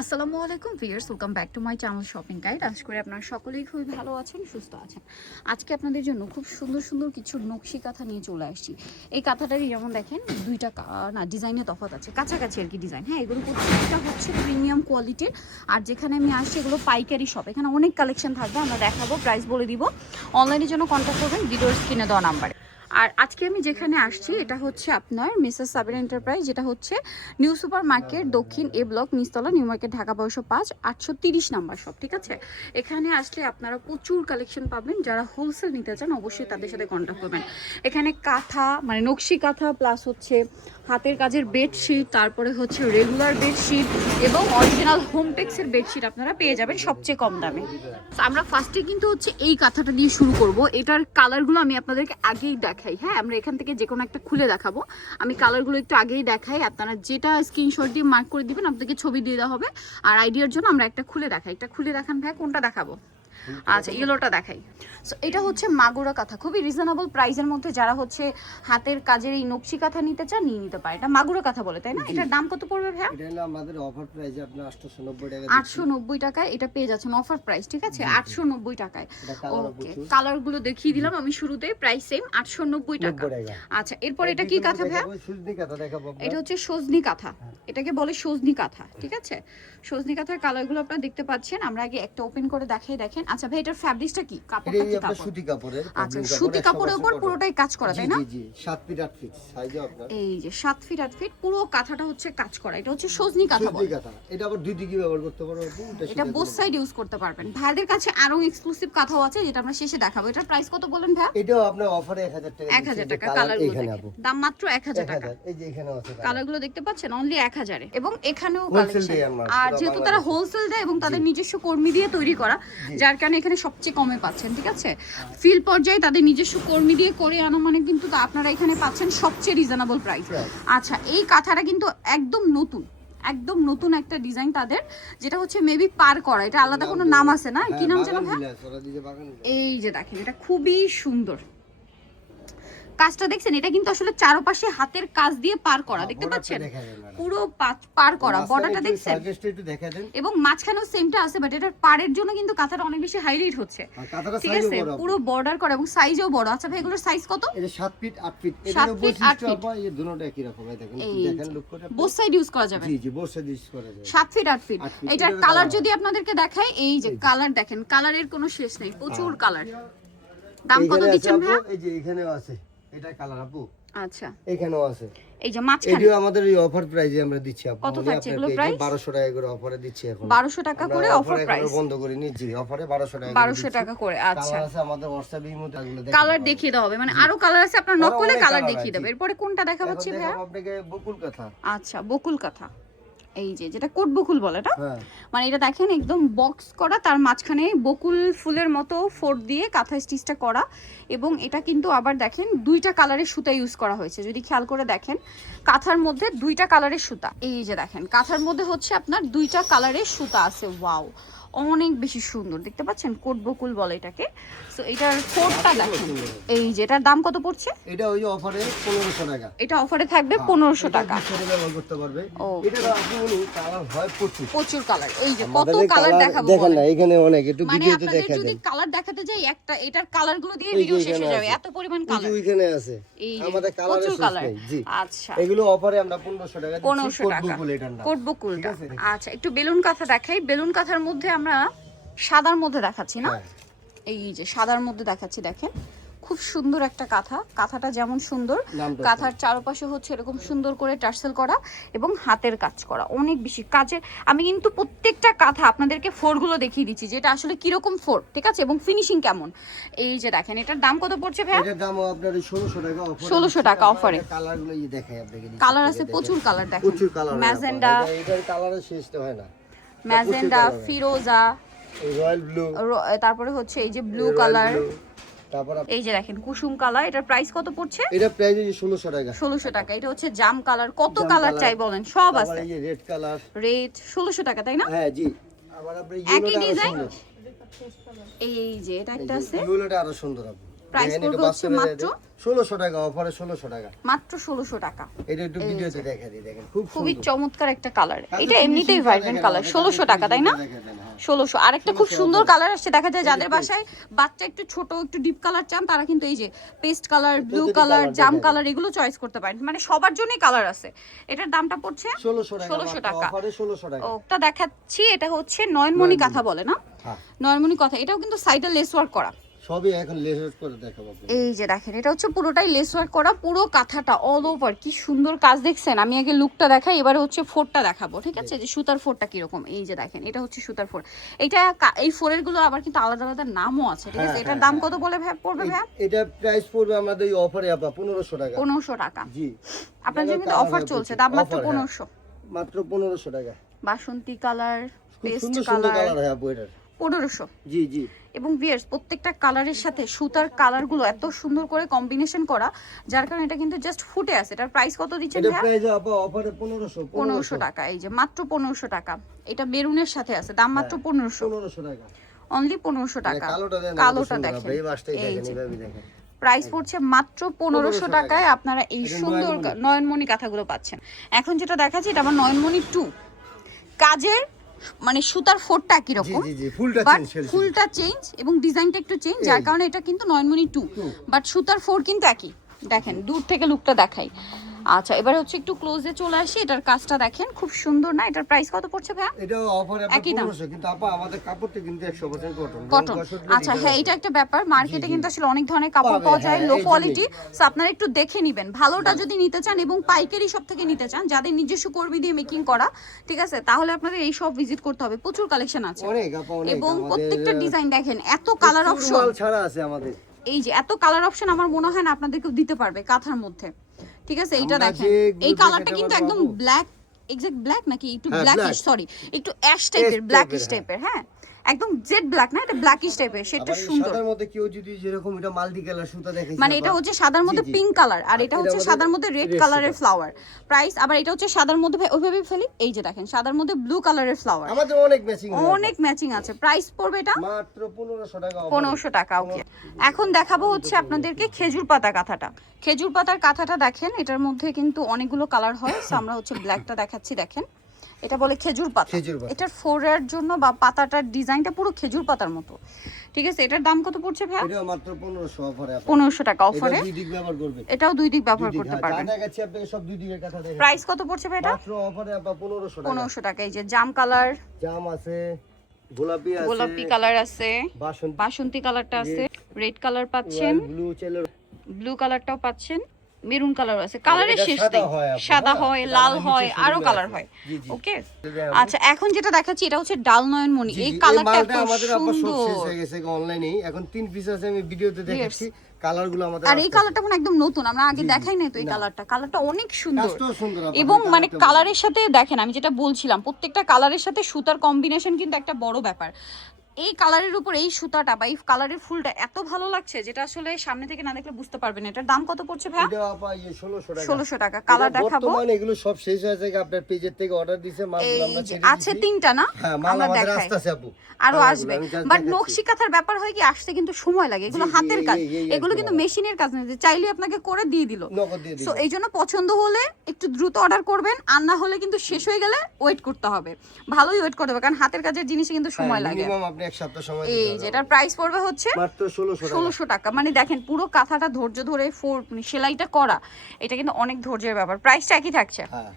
আসসালামু আলাইকুম viewers welcome back to my channel shopping guide. আশা করি আপনারা সকলেই খুবই ভালো আছেন, সুস্থ আছেন। আজকে আপনাদের জন্য খুব সুন্দর সুন্দর কিছু নকশি কাঁথা নিয়ে চলে আসছি। এই কাঁথাটারই যেমন দেখেন, দুইটা না ডিজাইনের তফাৎ আছে। কাছাকাছি আর কি ডিজাইন। হ্যাঁ এগুলো প্রত্যেকটা হচ্ছে প্রিমিয়াম কোয়ালিটির আর যেখানে আমি আসছি, এগুলো পাইকারি শপ এখানে অনেক কালেকশন থাকবে, আমরা দেখাবো প্রাইস বলে দিব। অনলাইনের জন্য কন্ট্যাক্ট করবেন ভিডিওর স্ক্রিনে দেওয়া নাম্বারে আর আজকে আমি যেখানে আসছি, এটা হচ্ছে আপনার মিসেস সাবের এন্টারপ্রাইজ, যেটা হচ্ছে নিউ সুপার মার্কেট দক্ষিণ এ ব্লক নিস্তলা নিউ মার্কেট, ঢাকা বারোশো পাঁচ, আটশো তিরিশ নাম্বার সব ঠিক আছে? এখানে আসলে আপনারা প্রচুর কালেকশন পাবেন, যারা হোলসেল নিতে চান, অবশ্যই তাদের সাথে কন্ট্যাক্ট করবেন। এখানে কাঁথা মানে নকশি কাঁথা প্লাস হচ্ছে হাতের কাজের বেডশিট, তারপরে হচ্ছে রেগুলার বেডশিট এবং অরিজিনাল হোমটেক্সের বেডশিট আপনারা পেয়ে যাবেন সবচেয়ে কম দামে। আমরা ফার্স্টে কিন্তু হচ্ছে এই কাঁথাটা দিয়ে শুরু করব। এটার কালারগুলো আমি আপনাদেরকে আগেই দেখাই। হ্যাঁ আমরা এখান থেকে যে কোনো একটা খুলে দেখাবো। আমি কালারগুলো একটু আগেই দেখাই। আপনারা যেটা স্ক্রিনশট দিয়ে মার্ক করে দিবেন, আপনাদেরকে ছবি দিয়ে দেওয়া হবে। আর আইডিয়ার জন্য আমরা একটা খুলে দেখাই। একটা খুলে দেখান ভাই, কোনটা দেখাবো? আচ্ছা ইয়েলোটা দেখাই। সো এটা হচ্ছে মাগুরা কাঁথা। খুবই রিজনেবল প্রাইসের মধ্যে যারা হচ্ছে হাতের কাজের এই নকশি কাঁথা নিতে চান নিয়ে নিতে পারে। এটা মাগুরা কাঁথা বলে তাই না? এটার দাম কত পড়বে ভাইয়া? এটা হলো আমাদের অফার প্রাইসে আটশো নব্বই টাকা আটশো নব্বই টাকায় এটা পেয়ে যাচ্ছেন অফার প্রাইস ঠিক আছে? আটশো নব্বই টাকায়। ওকে কালারগুলো দেখিয়ে দিলাম আমি শুরুতে প্রাইস সেম আটশো নব্বই টাকা। আচ্ছা এরপর এটা কি কাঁথা ভাইয়া? সুজনি কাঁথা দেখাবো। এটা হচ্ছে সজনি কাঁথা। এটাকে বলে সজনি কাঁথা ঠিক আছে? সজনি কাঁথার কালারগুলো আপনারা দেখতে পাচ্ছেন। আমরা আগে একটা ওপেন করে দেখাই দেখেন। আচ্ছা ভাই এটার ফ্যাব্রিক্সটা কি? কাপড়টা কি কাপড়? সুতি কাপড়ের আচ্ছা সুতি কাপড়ের উপর পুরোটাই কাজ করা তাই না? জি জি সাত ফিট আট ফিট সাইজে আপনার। এই যে সাত ফিট আট ফিট পুরো কাঁথাটা হচ্ছে কাজ করা এটা হচ্ছে সজনি কাঁথা বলে। কাঁথা। এটা আবার দুই দিকে ব্যবহার করতে পারব এটা বোথ সাইড ইউজ করতে পারবেন। ভাইদের কাছে আরও এক্সক্লুসিভ কাঁথাও আছে যেটা আমরা শেষে দেখাবো। এটার প্রাইস কত বলেন ভাই এটাও আপনার অফারে এক হাজার টাকা এক হাজার দিচ্ছি, টাকা যে কালার colour এখানে আপু। দাম মাত্র এক হাজার টাকা হাজার এই যে এখানে আছে colour। কালারগুলো দেখতে পাচ্ছেন? অনলি এক হাজারে। এবং এখানেও কালেকশন আর যেহেতু তারা হোলসেল দেয় এবং তাদের নিজস্ব কর্মী দিয়ে তৈরি করা যার কারণে এখানে সবচেয়ে কমে পাচ্ছেন ঠিক আছে? ফিল পর্যায়ে তাদের নিজস্ব কর্মী দিয়ে করে আনা মানে কিন্তু তা আপনারা এখানে পাচ্ছেন সবচেয়ে রিজনেবল প্রাইস আচ্ছা এই কাঁথাটা কিন্তু একদম নতুন একদম নতুন একটা ডিজাইন তাদের যেটা হচ্ছে মেবি পার করা এটা আলাদা কোনো নাম আছে না? কি হ্যাঁ, নাম যেন ভাই। এই যে দেখেন এটা খুবই সুন্দর। কাজটা দেখছেন এটা কিন্তু আসলে চারপাশে হাতের কাজ দিয়ে পার করা দেখতে পাচ্ছেন। পুরো পার করা বর্ডারটা দেখছেন? একটু দেখা দেন। এবং মাঝখানেও সেমটা আছে বাট এটার পাড়ের জন্য কিন্তু কাঁথাটা অনেক বেশি হাইলাইট হচ্ছে। ঠিক আছে? পুরো বর্ডার করা এবং সাইজও বড়। আচ্ছা ভাই এগুলোর সাইজ কত? এটা সাত ফিট আট ফিট সাত এটারও feet, আট বৈশিষ্ট্য আপা এই দুটোটা একই রকম। এই দেখেন দেখেন লুক করে বোথ সাইড ইউজ করা যাবে। জি জি বসে দিস করা যায় সাত ফিট আট ফিট এটার এটার কালার যদি আপনাদেরকে দেখায় এই যে কালার দেখেন কালারের কোনো শেষ নেই প্রচুর কালার দাম কত দিচ্ছেন ভাই এই যে এখানেও আছে। এটা কালার আপু। আচ্ছা। এখানেও আছে। এই যে মাঝখানে? এটিও আমাদের এই অফার প্রাইজে আমরা দিচ্ছি আপু। কত থাকছে এগুলো প্রাইস বারোশো টাকা করে অফারে দিচ্ছি এখন। 1200 টাকা করে অফার প্রাইস বন্ধ করে নিচ্ছি অফারে 1200 টাকা 1200 টাকা করে আচ্ছা। কালার আছে আমাদের WhatsApp এই মধ্যে এগুলো কালার দেখিয়ে দেওয়া হবে। মানে আরও কালার আছে আপনার নকলে কালার দেখিয়ে দেবে। এরপরে কোনটা দেখা এখন হচ্ছে ভাই আপনাকে বকুল কথা আচ্ছা বকুল কাঁথা এই যে যেটা কোট বকুল বলে না হ্যাঁ। মানে এটা দেখেন একদম বক্স করা তার মাঝখানে বকুল ফুলের মতো ফোর দিয়ে কাঁথা স্টিচটা করা এবং এটা কিন্তু আবার দেখেন দুইটা কালারের সুতা ইউজ করা হয়েছে। যদি খেয়াল করে দেখেন কাঁথার মধ্যে দুইটা কালারের সুতা। এই যে দেখেন কাঁথার মধ্যে হচ্ছে আপনার দুইটা কালারের সুতা আছে। ওয়াও অনেক বেশি সুন্দর। দেখতে পাচ্ছেন? কোট বকুল বলে এটাকে। সো এটার ফোরটা দেখেন। এই যে এটার দাম কত পড়ছে? এটা ওই অফারে পনেরোশো টাকা। এটা অফারে থাকবে পনেরোশো এটা টাকা। ব্যবহার করতে পারবে। এটা আপনি বলুন কালার হয় প্রচুর। প্রচুর কালার এই যে কত কালার দেখাবো দেখেন না এখানে অনেক একটু মানে ভিডিওতে দেখা যদি কালার দেখাতে যাই একটা এটার কালারগুলো দিয়ে ভিডিও শেষ হয়ে যাবে। এত পরিমাণ এই যে কালার ওইখানে আছে। এই যে আমাদের কালারের প্রচুর কালার জি। আচ্ছা। এগুলো অফারে আমরা পনেরোশো টাকা দিচ্ছি কোট টাকা। বকুল এটার নাম। কোট বকুলটা। আচ্ছা একটু বেলুন কাঁথা দেখাই। বেলুন কাঁথার মধ্যে আমরা সাদার মধ্যে দেখাচ্ছি না? হ্যাঁ। এই যে সাদার মধ্যে দেখাচ্ছি দেখেন। খুব সুন্দর একটা কাঁথা। কাঁথাটা যেমন সুন্দর কাঁথার চারপাশে হচ্ছে এরকম সুন্দর করে টার্সেল করা এবং হাতের কাজ করা। অনেক বেশি কাজের আমি কিন্তু প্রত্যেকটা কাঁথা আপনাদেরকে ফোরগুলো দেখিয়ে দিচ্ছি যেটা আসলে কীরকম ফোর ঠিক আছে? এবং ফিনিশিং কেমন? এই যে দেখেন এটার দাম কত পড়ছে ভাইয়া? এটার দাম আপনার ষোলোশো টাকা অফারে 1600 টাকা এ। কালার দেখাই আছে প্রচুর কালার দেখেন। প্রচুর কালার ম্যাজেন্ডা। এটার শেষ তো হয় না। ম্যাজেন্ডা ফিরোজা রয়্যাল ব্লু তারপরে হচ্ছে এই যে ব্লু কালার এই যে দেখেন কুসুম কালার এটার প্রাইস কত পড়ছে? এটা প্রাইস ষোলোশো টাকা। ষোলোশো টাকা এটা হচ্ছে জাম কালার কত কালার চাই বলেন? সব আছে। এই রেড কালার রেড ষোলোশো টাকা তাই না? হ্যাঁ জি। আবার আপনি ইয়েলোটা ডিজাইন এই যে এটা একটা আছে। ইয়েলোটা আরও সুন্দর আপনি প্রাইস পড়বে হচ্ছে মাত্র দেখেন। ষোলোশো টাকা অফারে ষোলোশো টাকা। মাত্র ষোলোশো টাকা। এটা একটু ভিডিওতে দেখা দিই দেখেন খুব খুবই চমৎকার একটা কালার এটা এমনিতেই ভাইব্রেন্ট কালার আমাদের ষোলোশো কাজের টাকা তাই না? finishing টা দেখেন, হ্যাঁ। ষোলোশো। আর একটা খুব সুন্দর কালার আসছে দেখা যায় যাদের বাসায় বাচ্চা একটু ছোট একটু ডিপ কালার চান তারা কিন্তু এই যে পেস্ট কালার ব্লু কালার জাম কালার এগুলো চয়েস করতে পারেন। মানে সবার জন্যই কালার আছে। এটার দামটা পড়ছে ষোলোশো টাকা 1600 টাকা। অফারে ষোলোশো টাকা। ওটা দেখাচ্ছি এটা হচ্ছে নয়নমণি কাঁথা বলে না? হ্যাঁ। নয়নমণি কথা এটাও কিন্তু সাইডে লেস ওয়ার্ক করা। সবই এখন লেস করে দেখাবো এই যে দেখেন এটা হচ্ছে পুরোটাই লেস ওয়ার্ক করা পুরো কাঁথাটা অল ওভার কি সুন্দর কাজ দেখছেন? আমি আগে লুকটা দেখাই এবারে হচ্ছে ফোরটা দেখাবো ঠিক আছে? যে সুতার ফোরটা কীরকম? এই যে দেখেন এটা হচ্ছে সুতার ফোর। এটা এই ফোরেরগুলো আবার কিন্তু আলাদা আলাদা নামও আছে ঠিক আছে? হ্যাঁ, এটার হ্যাঁ, দাম হ্যাঁ। কত বলে ভাই পড়বে ভাই? এটা প্রাইস পড়বে আমাদের এই অফারে আপা পনেরোশো টাকা। পনেরোশো টাকা। জি। আপনার জন্য কিন্তু অফার চলছে। দাম মাত্র Offer, হ্যাঁ। পনেরোশো। মাত্র পনেরোশো টাকা। বাসন্তী কালার পেস্ট কালার। হয় পনেরোশো। জি জি। এবং বিয়ার্স প্রত্যেকটা কালারের সাথে সুতার কালারগুলো এত সুন্দর করে কম্বিনেশন করা যার কারণে এটা কিন্তু জাস্ট ফুটে আছে। এটার প্রাইস কত দিচ্ছেন এটা প্রাইস আপা অফারে পনেরোশো পনেরোশো। টাকা এই যে মাত্র পনেরোশো টাকা। এটা মেরুনের সাথে আছে দাম মাত্র পনেরোশো। পনেরোশো টাকা। অনলি পনেরোশো টাকা। মানে কালোটা দেন কালোটা দেখেন। এই দেখেন প্রাইস পড়ছে মাত্র পনেরোশো টাকায়। আপনারা এই সুন্দর। নয়নমণি। কাঁথাগুলো পাচ্ছেন। এখন যেটা দেখাচ্ছি এটা আমার নয়নমণি টু কাজের মানে সুতার ফোরটা একই রকম বাট চেঞ্জ ফুলটা চেঞ্জ এবং ডিজাইনটা একটু চেঞ্জ যার কারণে এটা কিন্তু নয়নমণি টু বাট সুতার ফোর কিন্তু একই। দেখেন দূর থেকে লুকটা দেখাই। আচ্ছা এবার হচ্ছে একটু ক্লোজে চলে আসি এটার কাজটা দেখেন খুব সুন্দর না? এটার প্রাইস কত পড়ছে ভাইয়া? এটা অফারে একই দাম। কিন্তু আপা আমাদের কাপড়টা কিন্তু 100% কটন কটন আচ্ছা হ্যাঁ এটা একটা ব্যাপার। মার্কেটে কিন্তু আসলে অনেক ধরনের কাপড় পাওয়া যায় হ্যাঁ, লো কোয়ালিটি সো আপনারা একটু দেখে নেবেন। ভালোটা যদি নিতে চান এবং পাইকারি সব থেকে নিতে চান যাদের নিজস্ব কর্মী দিয়ে মেকিং করা ঠিক আছে? তাহলে আপনাদের এই সব ভিজিট করতে হবে। প্রচুর কালেকশন আছে। অনেক আপা অনেক এবং প্রত্যেকটা ডিজাইন দেখেন এত কালার অপশন ছাড়া আছে আমাদের। এই যে এত কালার অপশন আমার মনে হয় না আপনাদেরকে দিতে পারবে কাঁথার মধ্যে। ঠিক আছে এইটা দেখেন। এই কালারটা কিন্তু একদম ব্ল্যাক এক্সাক্ট ব্ল্যাক নাকি? একটু ব্ল্যাকিশ সরি একটু অ্যাশ টাইপের ব্ল্যাকিশ টাইপের হ্যাঁ? একদম জেড ব্ল্যাক না এটা ব্ল্যাকিশ টাইপের সেটা সুন্দর। সাদার মধ্যে কেউ যদি যেরকম এটা মাল্টি কালার সুতা দেখে মানে এটা হচ্ছে সাদার মধ্যে। পিঙ্ক কালার আর এটা হচ্ছে সাদার মধ্যে রেড কালারের ফ্লাওয়ার প্রাইস আবার এটা হচ্ছে সাদার মধ্যে ভাই ওইভাবে ফেলি এই যে দেখেন সাদার মধ্যে ব্লু কালারের ফ্লাওয়ার আমাদের অনেক ম্যাচিং অনেক ম্যাচিং আছে। প্রাইস পড়বে এটা? মাত্র 1500 টাকা offer। পনেরোশো টাকা ওকে এখন দেখাবো হচ্ছে আপনাদেরকে খেজুর পাতা কাঁথাটা। খেজুর পাতার কাঁথাটা দেখেন এটার মধ্যে কিন্তু অনেকগুলো কালার হয়। আমরা হচ্ছে ব্ল্যাকটা দেখাচ্ছি দেখেন। এটা বলে খেজুর পাতা। এটার ফোরের জন্য বা পাতাটার ডিজাইনটা পুরো খেজুর পাতার মতো। ঠিক আছে এটার দাম কত পড়ছে ভাই এটাও মাত্র 1500 অফারে আপা পনেরোশো টাকা এটা অফারে দুই দিক ব্যবহার করবে। এটাও দুই দিক ব্যবহার করতে পারবেন। যা দেখাচ্ছি আপনাকে সব দুই দিকের কথা দেখেন প্রাইস কত পড়ছে ভাই এটা? মাত্র অফারে আপা 1500 টাকা। পনেরোশো টাকা এই যে জাম কালার। জাম আছে গোলাপি আছে গোলাপি কালার আছে বাসন্তী বাসন্তী কালারটা আছে রেড কালার পাচ্ছেন। ব্লু চেলের ব্লু কালারটাও পাচ্ছেন। মেরুন কালার আছে। কালারের শেষ সাদা নেই। হয় সাদা হ্যাঁ, হয় লাল হয় আরও কালার হয়। ওকে? আচ্ছা এখন যেটা দেখাচ্ছি এটা হচ্ছে ডাল নয়ন মনি এই কালারটা এত সুন্দর। হয়ে গেছে অনলাইনেই এখন তিন পিস আছে আমি ভিডিওতে দেখাচ্ছি। আমাদের আর এই কালারটা মানে একদম নতুন আমরা আগে দেখাই নাই তো এই কালারটা। কালারটা অনেক সুন্দর। এবং মানে কালারের সাথে দেখেন আমি যেটা বলছিলাম প্রত্যেকটা কালারের সাথে সুতার কম্বিনেশন কিন্তু একটা বড় ব্যাপার। এই কালারের উপর এই সুতাটা বা এই কালারের ফুলটা এত ভালো লাগছে যেটা আসলে সামনে থেকে না দেখলে বুঝতে পারবেন। এটার দাম কত পড়ছে ভাই এটা আপা ইয়ে 1600 টাকা। ষোলোশো টাকা। কালার দেখাবো। বর্তমানে এগুলো সব শেষ হয়ে আপনার পেজের থেকে অর্ডার দিছে মালগুলো এই আমরা ছেড়ে আছে তিনটা না? হ্যাঁ মাল আমরা দেখাই। আরও আসবে। বাট নকশি কাঁথার ব্যাপার হয় কি আসতে কিন্তু সময় লাগে। এগুলো হাতের কাজ। এগুলো কিন্তু মেশিনের কাজ না যে চাইলে আপনাকে করে দিয়ে দিল। সো এই জন্য পছন্দ হলে একটু দ্রুত অর্ডার করবেন আর না হলে কিন্তু শেষ হয়ে গেলে ওয়েট করতে হবে। ভালোই ওয়েট করতে হবে কারণ হাতের কাজের জিনিসে কিন্তু সময় লাগে। আপনি এক সপ্তাহ সময় এই যেটার প্রাইস পড়বে হচ্ছে মাত্র 1600 টাকা। ষোলোশো টাকা। মানে দেখেন পুরো কাঁথাটা ধৈর্য ধরে ফোর মানে সেলাইটা করা এটা কিন্তু অনেক ধৈর্যের ব্যাপার। প্রাইসটা একই থাকছে। হ্যাঁ।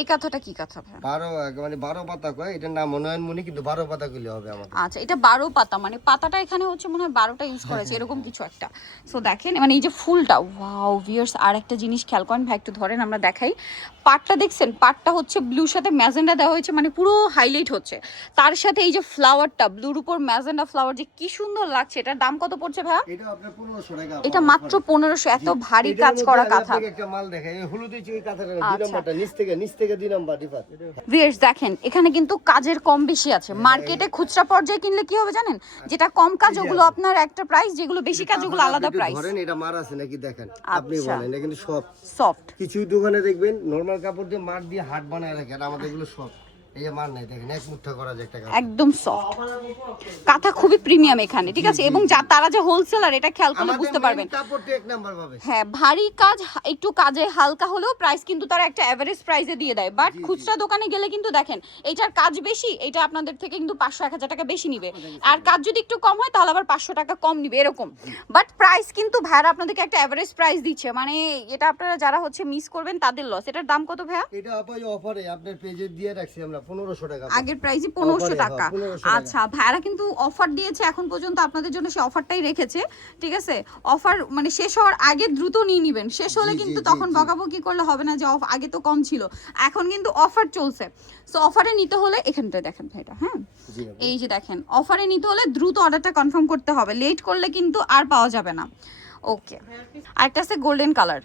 এই কাঁথাটা কি কাঁথা ভাই? বারো মানে বারো পাতা কয়? এটার নাম মনোয়ন মনি কিন্তু বারো পাতা গুলি হবে আমাদের। আচ্ছা এটা বারো পাতা মানে পাতাটা এখানে হচ্ছে মনে হয় বারোটা ইউজ করেছে এরকম কিছু একটা। সো দেখেন মানে এই যে ফুলটা ওয়াও ভিয়ার্স আর একটা জিনিস খেয়াল করেন ভাই একটু ধরেন আমরা দেখাই। পাটটা দেখছেন পাটটা হচ্ছে ব্লুর সাথে ম্যাজেন্ডা দেওয়া হয়েছে মানে পুরো হাইলাইট হচ্ছে। তার সাথে এই যে ফ্লাওয়ারটা ব্লুর উপর ম্যাজেন্ডা ফ্লাওয়ার যে কি সুন্দর লাগছে এটার দাম কত পড়ছে ভাইয়া? এটা আপনার পনেরোশো টাকা এটা মাত্র পনেরোশো এত ভারী কাজ করা কাঁথা। একটা মাল দেখাই হলুদ এই কাঁথাটা দুই। নম্বরটা নিচ থেকে নিচ থেকে দুই নম্বর ডিফার ভিয়ার্স দেখেন এখানে কিন্তু কাজের কম বেশি আছে। মার্কেটে খুচরা পর্যায়ে কিনলে কি হবে জানেন? যেটা কম কাজ ওগুলো আপনার একটা প্রাইস যেগুলো বেশি কাজ ওগুলো আলাদা প্রাইস ধরেন এটা মার আছে নাকি দেখেন? আপনি আচ্ছা। বলেন এটা কিন্তু সব সফট কিছু দোকানে দেখবেন নরমাল কাপড় দিয়ে মার দিয়ে হাট বানায় রাখেন আমাদের এগুলো সব এই যে নাই দেখেন এক মুঠা করা যায় একটা একদম সফট কাঁথা খুবই প্রিমিয়াম এখানে ঠিক আছে? এবং যা তারা যে হোলসেলার এটা খেয়াল করলে বুঝতে পারবেন। কাপড়টা এক নাম্বার পাবে। হ্যাঁ ভারী কাজ একটু কাজে হালকা হলেও প্রাইস কিন্তু তারা একটা এভারেজ প্রাইসে দিয়ে দেয়। বাট খুচরা দোকানে গেলে কিন্তু দেখেন এইটার কাজ বেশি এটা আপনাদের থেকে কিন্তু পাঁচশো এক হাজার টাকা বেশি নিবে। আর কাজ যদি একটু কম হয় তাহলে আবার পাঁচশো টাকা কম নিবে এরকম। বাট প্রাইস কিন্তু ভাইয়ারা আপনাদেরকে একটা এভারেজ প্রাইস দিচ্ছে। মানে এটা আপনারা যারা হচ্ছে মিস করবেন তাদের লস এটার দাম কত ভাইয়া? এটা অফারে আপনার পেজে দিয়ে রাখছি আমরা। আগের প্রাইসই পনেরোশো টাকা হ্যাঁ, 1500 টাকা। আচ্ছা ভাইয়ারা কিন্তু অফার দিয়েছে এখন পর্যন্ত আপনাদের জন্য সে অফারটাই রেখেছে ঠিক আছে? অফার মানে শেষ হওয়ার আগে দ্রুত নিয়ে নিবেন। শেষ হলে কিন্তু তখন বকাবকি করলে হবে না যে off- আগে তো কম ছিল। এখন কিন্তু অফার চলছে। সো অফারে নিতে হলে এখানটা দেখেন ভাইটা হ্যাঁ? এই যে দেখেন অফারে নিতে হলে দ্রুত অর্ডারটা কনফার্ম করতে হবে। লেট করলে কিন্তু আর পাওয়া যাবে না। ওকে আরেকটা আছে গোল্ডেন কালার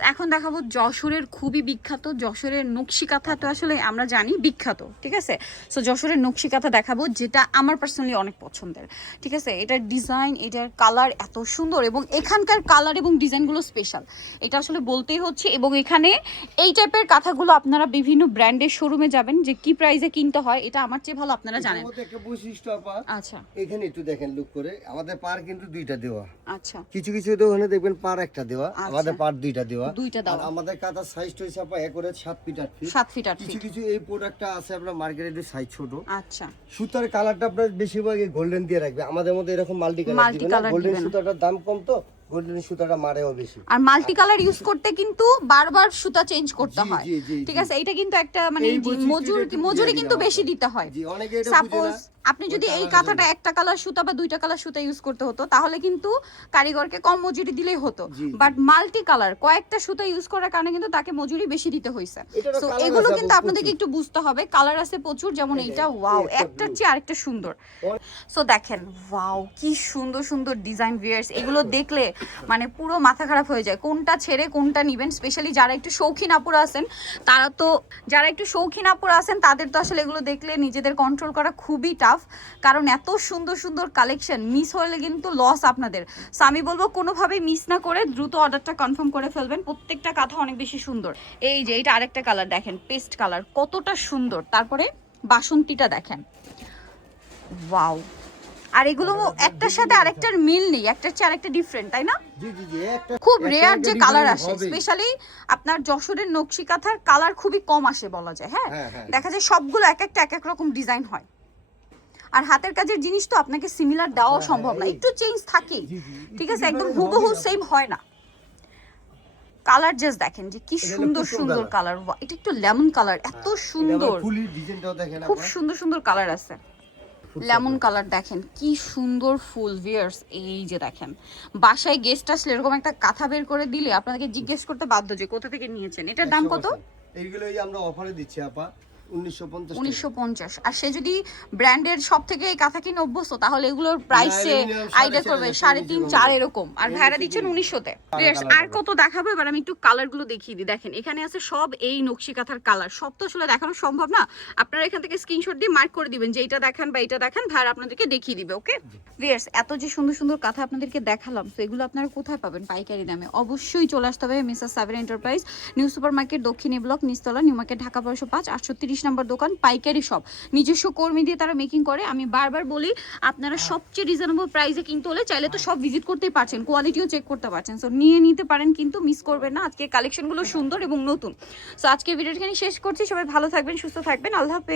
এখন দেখাবো যশোরের খুবই বিখ্যাত যশোরের নকশি কাঁথাটা আসলে আমরা জানি বিখ্যাত ঠিক আছে? সো যশোরের নকশি কাঁথা দেখাবো যেটা আমার পার্সোনালি অনেক পছন্দের ঠিক আছে? এটার ডিজাইন এটার কালার এত সুন্দর এবং এখানকার কালার এবং ডিজাইনগুলো স্পেশাল এটা আসলে বলতেই হচ্ছে এবং এখানে এই টাইপের কাঁথাগুলো আপনারা বিভিন্ন ব্র্যান্ডের শোরুমে যাবেন যে কি প্রাইসে কিনতে হয় এটা আমার চেয়ে ভালো আপনারা জানেন। একটা বৈশিষ্ট্য আচ্ছা। এখানে একটু দেখেন লুক করে আমাদের পার কিন্তু দুইটা দেওয়া। আচ্ছা। কিছু কিছু দোকানে দেখবেন পার একটা দেওয়া আচ্ছা। আমাদের পার দুইটা দেওয়া। দুইটা দেওয়া। আমাদের কাতার সাইজটা হচ্ছে আপা একরে সাত ফিট আট ফিট সাত ফিট আট কিছু ফিট কিছু এই প্রোডাক্টটা আছে আপনার মার্কেটের সাইজ ছোট। আচ্ছা। সুতার কালারটা আপনার বেশিরভাগ গোল্ডেন দিয়ে রাখবে। আমাদের মধ্যে এরকম মাল্টি কালার Multi দিবে না। গোল্ডেন সুতাটার দাম কম তো গোল্ডেন সুতাটা মারেও বেশি। আর মাল্টি কালার ইউজ করতে কিন্তু বারবার সুতা চেঞ্জ করতে হয়। ঠিক আছে? এটা কিন্তু একটা মানে মজুর মজুরি কিন্তু বেশি দিতে হয়। জি অনেকে এটা সাপোজ আপনি যদি এই কাঁথাটা একটা কালার সুতা বা দুইটা কালার সুতা ইউজ করতে হতো তাহলে কিন্তু কারিগরকে কম মজুরি দিলেই হতো। বাট মাল্টি কালার কয়েকটা সুতা ইউজ করার কারণে কিন্তু তাকে মজুরি বেশি দিতে হয়েছে তো এগুলো কিন্তু আপনাদেরকে একটু বুঝতে হবে। কালার আছে প্রচুর যেমন এইটা এই ওয়াও একটা একটার চেয়ে আরেকটা সুন্দর। সো দেখেন ওয়াও কি সুন্দর সুন্দর ডিজাইন ভিয়ার্স এগুলো দেখলে মানে পুরো মাথা খারাপ হয়ে যায়। কোনটা ছেড়ে কোনটা নিবেন? স্পেশালি যারা একটু শৌখিন আপুরা আছেন তারা তো যারা একটু শৌখিন আপুরা আছেন তাদের তো আসলে এগুলো দেখলে নিজেদের কন্ট্রোল করা খুবই টাফ কারণ এত সুন্দর সুন্দর কালেকশন মিস হলে কিন্তু লস আপনাদের। সো আমি বলব কোনোভাবেই মিস না করে দ্রুত অর্ডারটা কনফার্ম করে ফেলবেন। প্রত্যেকটা কাঁথা অনেক বেশি সুন্দর। এই যে এটা আরেকটা কালার দেখেন পেস্ট কালার কতটা সুন্দর। তারপরে বাসন্তীটা দেখেন। ওয়াও আর এগুলো একটার সাথে আরেকটার মিল নেই একটার চেয়ে আরেকটা ডিফারেন্ট তাই না? খুব রেয়ার যে কালার আসে স্পেশালি আপনার যশোরের নকশি কাঁথার কালার খুবই কম আসে বলা যায় হ্যাঁ? হ্যাঁ, হ্যাঁ। দেখা যায় সবগুলো এক একটা এক এক রকম ডিজাইন হয়। আর হাতের কাজের জিনিস তো আপনাকে সিমিলার দেওয়া হ্যাঁ, সম্ভব না। একটু চেঞ্জ থাকেই। ঠিক আছে? একদম হুবহু সেম হয় না। কালার জাস্ট দেখেন যে কি সুন্দর সুন্দর কালার এটা একটু লেমন কালার এত সুন্দর। খুব সুন্দর সুন্দর কালার আছে। খুব লেমন কালার দেখেন কি সুন্দর ফুল ভিয়ার্স এই যে দেখেন বাসায় গেস্ট আসলে এরকম একটা কাঁথা বের করে দিলে আপনাদেরকে জিজ্ঞেস করতে বাধ্য যে কোথা থেকে নিয়েছেন। এটার দাম কত? 100% এইগুলো এই আমরা অফারে দিচ্ছি আপা। 1950 টাকা। উনিশশো পঞ্চাশ আর সে যদি ব্র্যান্ডের সব থেকে কাঁথা কিনে অভ্যস্ত তাহলে এগুলোর প্রাইসে আইডিয়া সাড়ে করবে সাড়ে তিন চার এরকম। আর ভাড়া দিচ্ছেন। উনিশশোতে। আর কত দেখাবো? এবার আমি একটু কালারগুলো দেখিয়ে দিই। দেখেন এখানে আছে সব এই নকশি কাঁথার কালার সব তো আসলে দেখানো সম্ভব না। আপনারা এখান থেকে স্ক্রিনশট দিয়ে মার্ক করে দিবেন যে এইটা দেখান বা এটা দেখান ভাইয়ার আপনাদেরকে দেখিয়ে দিবে ওকে ভিয়ার্স এত যে সুন্দর সুন্দর কাঁথা আপনাদেরকে দেখালাম তো এগুলো আপনারা কোথায় পাবেন? পাইকারি দামে। অবশ্যই চলে আসতে হবে Mrs Saber enterprise new super market দক্ষিণী ব্লক নিস্তলা নিউ মার্কেট ঢাকা বারোশো পাঁচ আটশো তিরিশ নম্বর দোকান পাইকারি সব নিজস্ব কর্মী দিয়ে তারা মেকিং করে। আমি বারবার বলি আপনারা সবচেয়ে রিজনেবল প্রাইসে কিনতে হলে চাইলে তো সব ভিজিট করতেই পারছেন কোয়ালিটিও চেক করতে পারছেন। সো নিয়ে নিতে পারেন কিন্তু মিস করবেন না। আজকে কালেকশনগুলো সুন্দর এবং নতুন। সো আজকে ভিডিওটি শেষ করছি। সবাই ভালো থাকবেন সুস্থ থাকবেন। আল্লাহ হাফেজ।